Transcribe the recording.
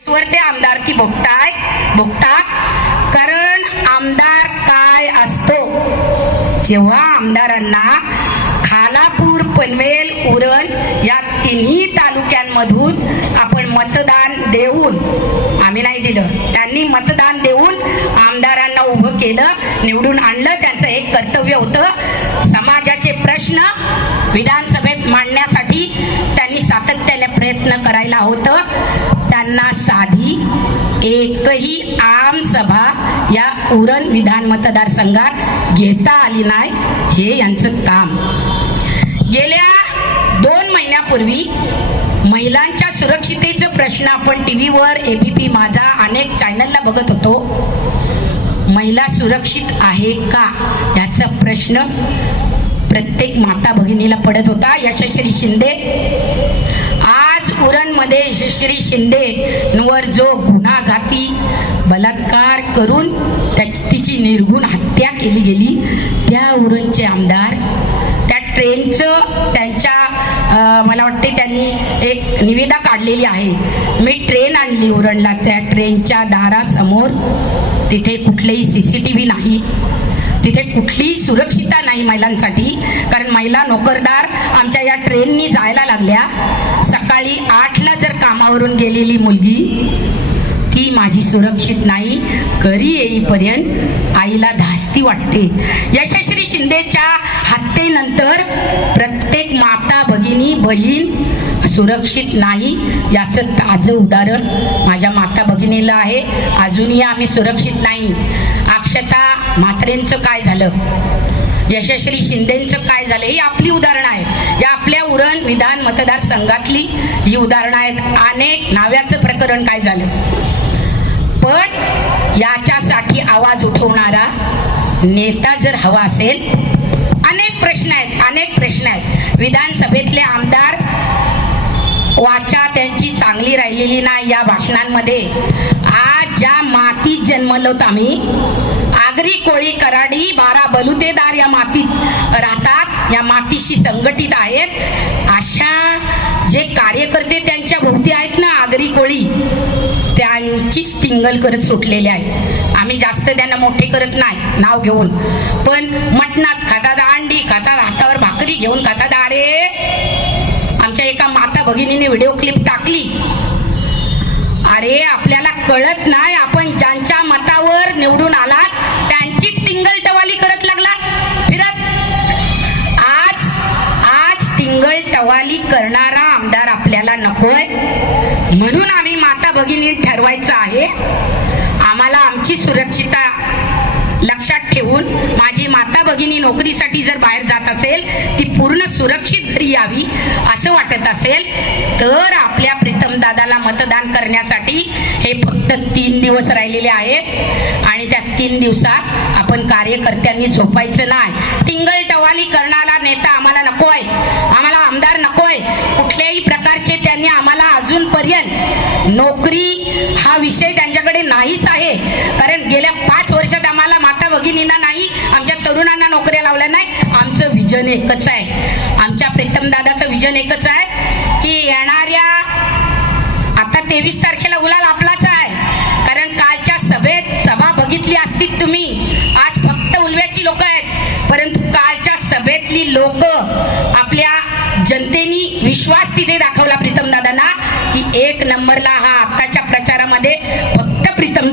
ते आमदारकी भोगताय भोगतात कारण आमदार काय असतो? जेव्हा आमदारांना खालापूर पनवेल उरण या तिन्ही तालुक्यांमधून आपण मतदान देऊन आम्ही नाही दिलं. त्यांनी मतदान देऊन आमदारांना उभं केलं निवडून आणलं. त्यांचं एक कर्तव्य होतं समाजाचे प्रश्न विधानसभेत मांडण्यासाठी त्यांनी सातत्याने प्रयत्न करायला होतं. त्यांना साधी एकही आम सभा या उरण विधान मतदारसंघात घेता आली नाही हे यांचं काम. गेल्या दोन महिन्यापूर्वी महिलांच्या सुरक्षितेचा प्रश्न आपण टी व्हीवर एबीपी माझा अनेक चॅनलला बघत होतो. महिला सुरक्षित आहे का? याचा प्रश्न प्रत्येक माता भगिनीला पडत होता. यशस्वी शिंदे पुरणमध्ये उरणमध्ये यशस्वी शिंदे नवर जो गुन्हाघाती बलात्कार करून त्याची तिची निर्गुण हत्या केली गेली. त्या उरणचे आमदार त्या ट्रेनचं त्यांच्या मला वाटते त्यांनी एक निविदा काढलेली आहे. मी ट्रेन आणली उरणला त्या ट्रेनच्या दारासमोर. तिथे कुठलेही सी सी टी व्ही नाही. तिथे कुठलीही सुरक्षितता नाही महिलांसाठी. कारण महिला नोकरदार आमच्या या ट्रेननी जायला लागल्या. सकाळी आठला जर कामावरून गेलेली मुलगी ती माझी सुरक्षित नाही. घरी येईपर्यंत आईला धास्ती वाटते. यशस्वी शिंदेच्या हत्येनंतर प्रत्येक माता भगिनी बहीण सुरक्षित नाही. याचं ताजं उदाहरण माझ्या माता भगिनीला आहे. अजूनही आम्ही सुरक्षित नाही. अक्षता म्हात्रेंचं काय झालं? यशस्वी शिंदेचं काय झालं? ही आपली उदाहरणं आहेत. या आपल्या उरण विधान मतदारसंघातली ही उदाहरणं आहेत. अनेक नाव्याचं प्रकरण काय झालं? पण याच्यासाठी आवाज उठवणारा नेता जर हवा असेल अनेक प्रश्न आहेत अनेक प्रश्न आहेत. विधानसभेतले आमदार वाचा त्यांची चांगली राहिलेली नाही या भाषणांमध्ये. मातीत जन्मलो आम्ही. आगरी कोळी कराडी बारा बलुतेदार या मातीत राहतात. या मातीशी संघटित आहेत. अशा जे कार्यकर्ते त्यांच्या भोवती आहेत ना आगरी कोळी त्यांचीच टिंगल करत सुटलेले आहे आम्ही जास्त त्यांना मोठे करत नाही नाव घेऊन. पण मटणात खातात अंडी खातात हातावर भाकरी घेऊन खातात. अरे आमच्या एका माता भगिनीने व्हिडिओ क्लिप टाकली. अरे आपल्याला कळत नाही आपण आज टिंगल टवाली करणारा आमदार आपल्याला नकोय. म्हणून आम्ही माता भगिनी ठरवायचं आहे. आम्हाला आमची सुरक्षिता लक्षात ठेवून माझी माता भगिनी नोकरीसाठी जर बाहेर जात असेल ती पूर्ण सुरक्षित घरी यावी असं वाटत असेल तर आपल्या प्रीतम दादाला मतदान करण्यासाठी हे फक्त तीन दिवस राहिलेले आहेत. आणि त्या तीन दिवसात आपण कार्यकर्त्यांनी झोपायचं नाही. टिंगल टवाली करणारा नेता आम्हाला नकोय. आम्हाला आमदार नकोय. कुठल्याही प्रकारचे त्यांनी आम्हाला अजूनपर्यंत नोकरी हा विषय त्यांच्याकडे नाहीच आहे. कारण गेल्या पाच वर्षात आम्हाला माता भगिनींना नाही आमच्या तरुणांना नोकऱ्या लावल्या नाही. आमचं विजन एकच आहे. आमच्या प्रीतम दादाचं विजन एकच आहे की येणाऱ्या आता तेवीस तारखेला उलाल आपलाच बघितली तुम्ही. आज फक्त उलव्याची लोक आहेत. परंतु कालच्या सभेतली लोक आपल्या जनतेनी विश्वास तिथे दाखवला प्रीतम दादांना की एक नंबरला हा आताच्या प्रचारामध्ये फक्त प्रीतम